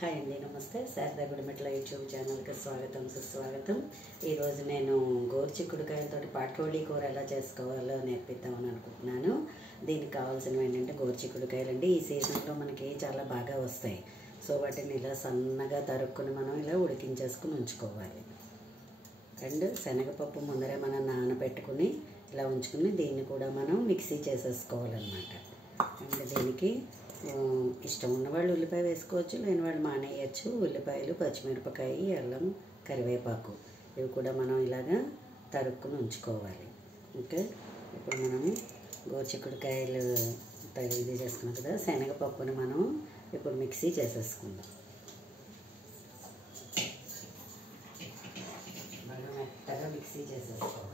Hi అండి, నమస్తే. Sharada Gudimetla YouTube ఛానల్కి స్వాగతం, సుస్వాగతం. ఈరోజు నేను గోరుచిక్కుడుకాయలతోటి పాటోళీ కూర ఎలా చేసుకోవాలో నేర్పిద్దామని అనుకుంటున్నాను. దీనికి కావాల్సినవి ఏంటంటే గోరుచిక్కుడుకాయలు అండి. ఈ సీజన్లో మనకి చాలా బాగా వస్తాయి. సో వాటిని ఇలా సన్నగా తరుక్కుని మనం ఇలా ఉడికించేసుకుని ఉంచుకోవాలి. అండ్ శనగపప్పు ముందరే మనం నానబెట్టుకుని ఇలా ఉంచుకుని దీన్ని కూడా మనం మిక్సీ చేసేసుకోవాలన్నమాట. అండ్ దీనికి ఇష్టం ఉన్నవాళ్ళు ఉల్లిపాయ వేసుకోవచ్చు, లేని వాళ్ళు మానేయచ్చు. ఉల్లిపాయలు, పచ్చిమిరపకాయ, అల్లం, కరివేపాకు ఇవి కూడా మనం ఇలాగా తరుక్కుని ఉంచుకోవాలి. ఓకే, ఇప్పుడు మనము గోరుచిక్కుడుకాయలు ఇది చేసుకున్నాం కదా, శనగపప్పుని మనం ఇప్పుడు మిక్సీ చేసేసుకుందాం. బాగా మెత్తగా మిక్సీ చేసేసుకోవాలి.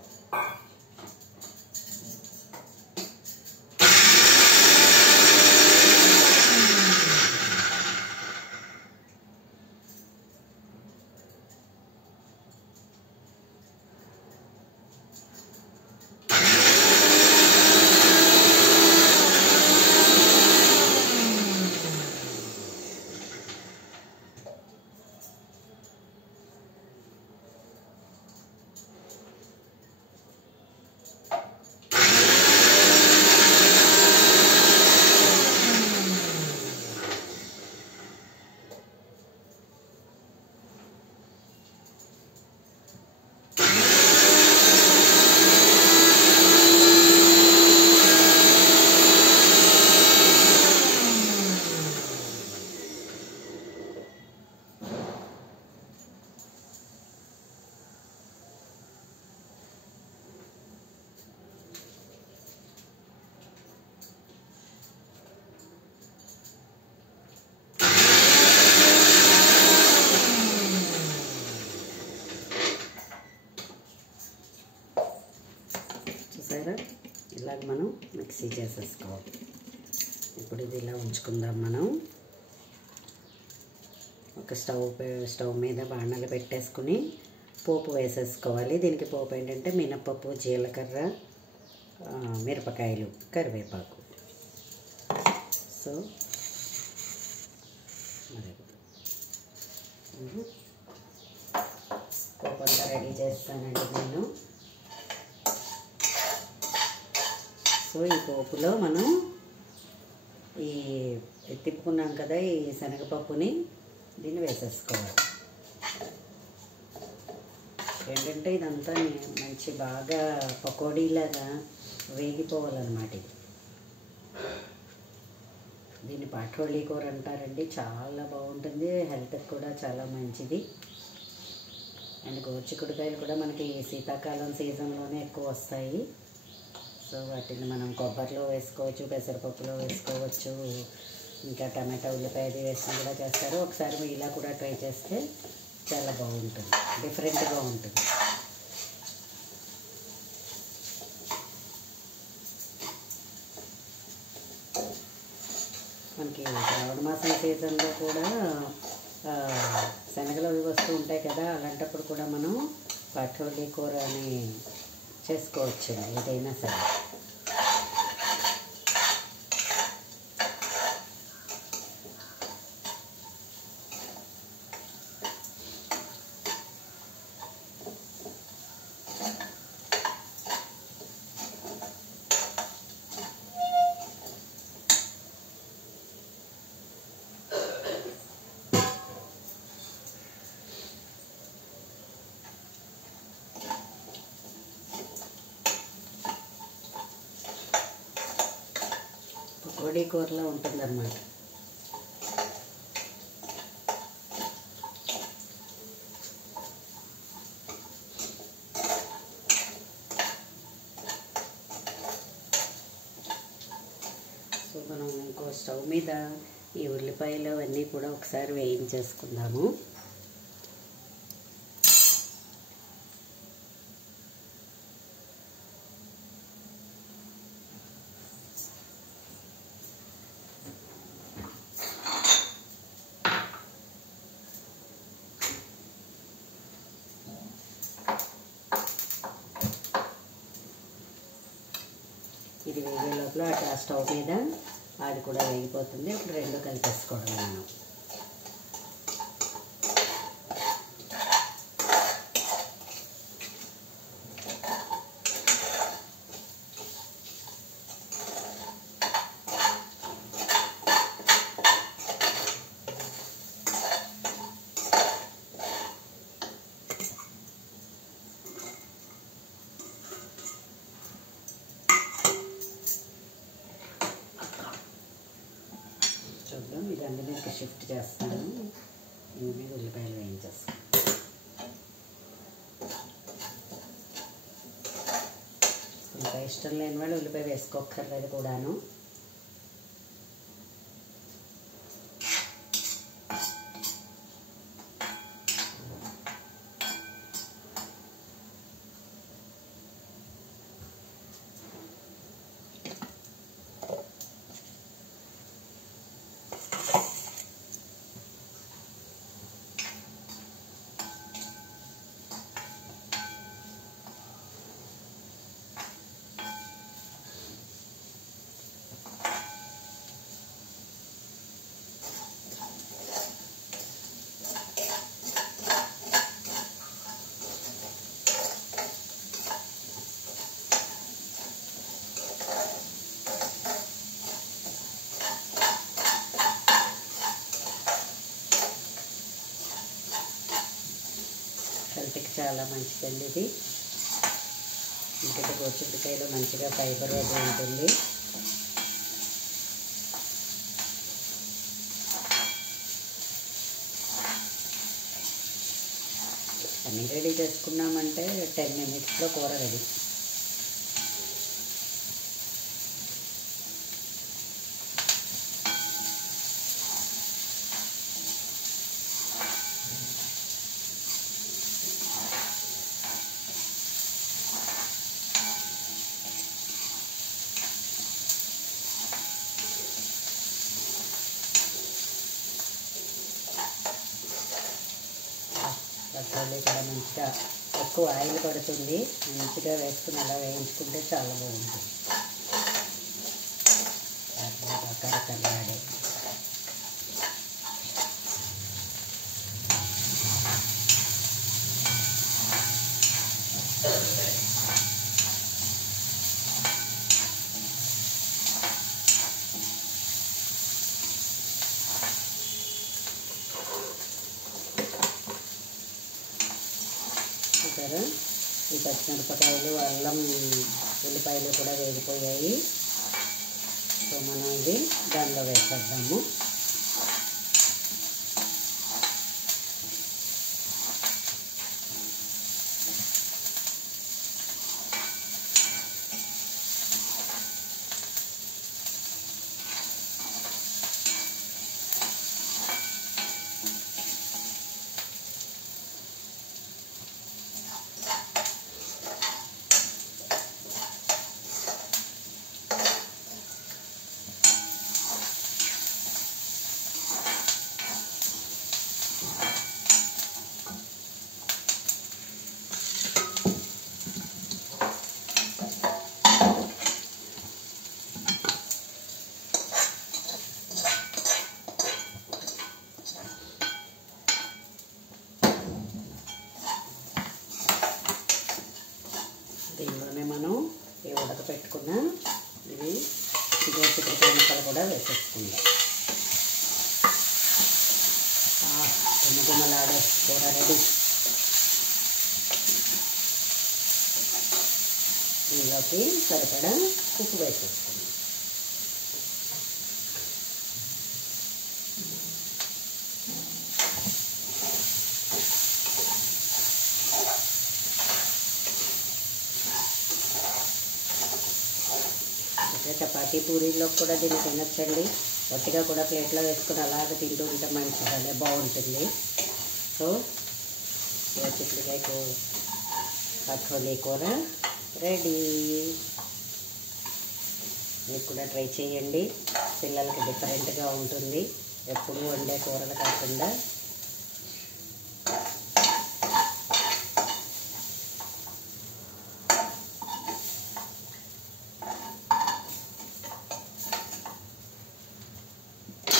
చూసారా, ఇలాగ మనం మిక్సీ చేసేసుకోవాలి. ఇప్పుడు ఇది ఇలా ఉంచుకుందాం. మనం ఒక స్టవ్ మీద బాణలు పెట్టేసుకుని పోపు వేసేసుకోవాలి. దీనికి పోపు ఏంటంటే మినపప్పు, జీలకర్ర, మిరపకాయలు, కరివేపాకు. సో మరి పోపు అంతా రెడీ చేస్తానండి నేను. సో ఈ పోపులో మనం ఈ తిప్పుకున్నాం కదా ఈ శనగపప్పుని దీన్ని వేసేసుకోవాలి. ఏంటంటే ఇదంతా మంచి బాగా పకోడీలాగా వేగిపోవాలన్నమాట. ఇది దీన్ని పాటోళీ కూర అంటారండి. చాలా బాగుంటుంది, హెల్త్కి కూడా చాలా మంచిది. అండ్ గోరుచిక్కుడుకాయలు కూడా మనకి శీతాకాలం సీజన్లోనే ఎక్కువ వస్తాయి. సో వాటిని మనం కొబ్బరిలో వేసుకోవచ్చు, పెసరపప్పులో వేసుకోవచ్చు, ఇంకా టమాటా, ఉల్లిపాయ వేసుకుని కూడా చేస్తారు. ఒకసారి ఇలా కూడా ట్రై చేస్తే చాలా బాగుంటుంది, డిఫరెంట్గా ఉంటుంది. మనకి శ్రావణ మాసం సీజన్లో కూడా శనగలు అవి వస్తూ ఉంటాయి కదా, అలాంటప్పుడు కూడా మనం పాటోళీ కూర అని చేసుకోవచ్చు. ఏదైనా సరే పకోడీ కూరలో ఉంటుందన్నమాట. సో మనం ఇంకో స్టవ్ మీద ఈ ఉల్లిపాయలు అవన్నీ కూడా ఒకసారి వేయించేసుకుందాము. ఇది వేగే లోపల ఆ స్టవ్ మీద అది కూడా వేగిపోతుంది. ఇప్పుడు రెండు కలిపేసుకోవడం మనం. ప్రాసెస్కి షిఫ్ట్ చేస్తాను. దీని మీద ఉల్లిపాయలు వేయించేస్తాను. ఉల్లిపాయ ఇష్టం లేని వాళ్ళు ఉల్లిపాయ వేసుకోక్కర్లేదు కూడాను. హెల్త్కి చాలా మంచిదండి ఇది. ఎందుకంటే గోరుచిక్కుడుకాయలో మంచిగా ఫైబర్ అది ఉంటుంది. అన్నీ రెడీ చేసుకున్నామంటే 10 minutesలో కూర రెడీ. పచ్చళ్ళు కూడా మంచిగా ఎక్కువ ఆయిల్ పడుతుంది. మంచిగా వేసుకుని అలా వేయించుకుంటే చాలా బాగుంటుంది. కరకరలాడే చూసారా, ఈ పచ్చిమిరపకాయలు, అల్లం, ఉల్లిపాయలు కూడా వేగిపోయాయి. సో మనం ఇది దానిలో వేసేద్దాము. దీనిలోనే మనం ఈ ఉడకపెట్టుకున్న ఇది గోరుచిక్కుడుకాయ ముక్కలు కూడా వేసేసుకుందాం. గుమగుమలాడే కూర రెడీ. దీనిలోకి సరిపడా ఉప్పు వేసేసుకుందాం. చపాతీ పూరీల్లో కూడా దీన్ని తినొచ్చండి. ఒట్టిగా కూడా ప్లేట్లో వేసుకొని అలాగ తింటూ ఉంటే మంచిగా బాగుంటుంది. సో గోరుచిక్కుడుకాయ పచ్చడి కూర రెడీ. మీరు కూడా ట్రై చేయండి. పిల్లలకి డిఫరెంట్గా ఉంటుంది, ఎప్పుడు వండే కూరలు కాకుండా.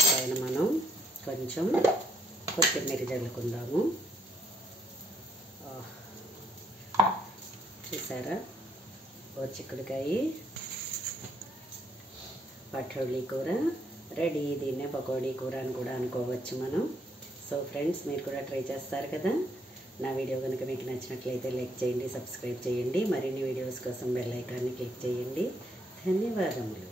పైన మనం కొంచెం కొత్తిమీర జల్లుకుందాము. చూసారా, గోరుచిక్కుడుకాయ పచ్చడి కూర రెడీ. దీన్నే పకోడీ కూర అని కూడా అనుకోవచ్చు మనం. సో ఫ్రెండ్స్, మీరు కూడా ట్రై చేస్తారు కదా. నా వీడియో కనుక మీకు నచ్చినట్లయితే లైక్ చేయండి, సబ్స్క్రైబ్ చేయండి. మరిన్ని వీడియోస్ కోసం బెల్ ఐకాన్ని క్లిక్ చేయండి. ధన్యవాదములు.